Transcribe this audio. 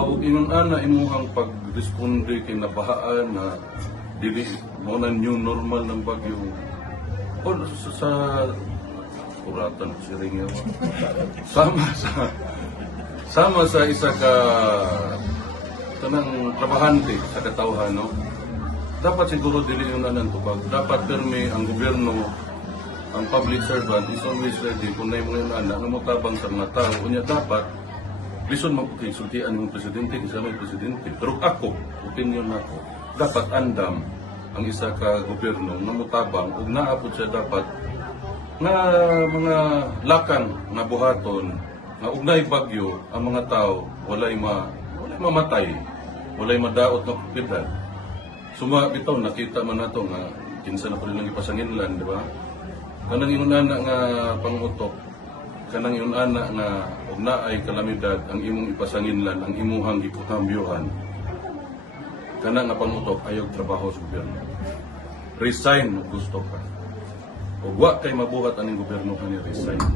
Paug ingon ana imuhang pagresponde kay nabahaan na dili mo na new normal ng bagyo. O sa kuratan si Ringa. Sama sa isa ka kanang trabahante sa katawhan, no? Dapat siguro dili yun na tubag. Dapat permi ang gobyerno, ang public servant is always ready kung na yung anak na mutabang sa mga tao. Unya dapat lison magpagsultian ng presidente, isa may presidente. Pero ako, opinion ako, dapat andam ang isa ka gobyerno na mutabang ug naapod siya dapat nga mga lakang nga buhaton nga ugnay bagyo ang mga tao walay mamatay, walay madaot na kupidad. Suma bitaw nakita man nato nga kinsa na pud lang ipasanginlan, di ba? Kanang ingon ana nga pangutok, kanang ingon ana nga ug naay kalamidad ang imong ipasanginlan, ang imuhang giputambyohan. Kana nga pangutok ayaw trabaho sa gobyerno. Resign gusto ka. Ug wa kay mabuhat aning gobyerno kani resign.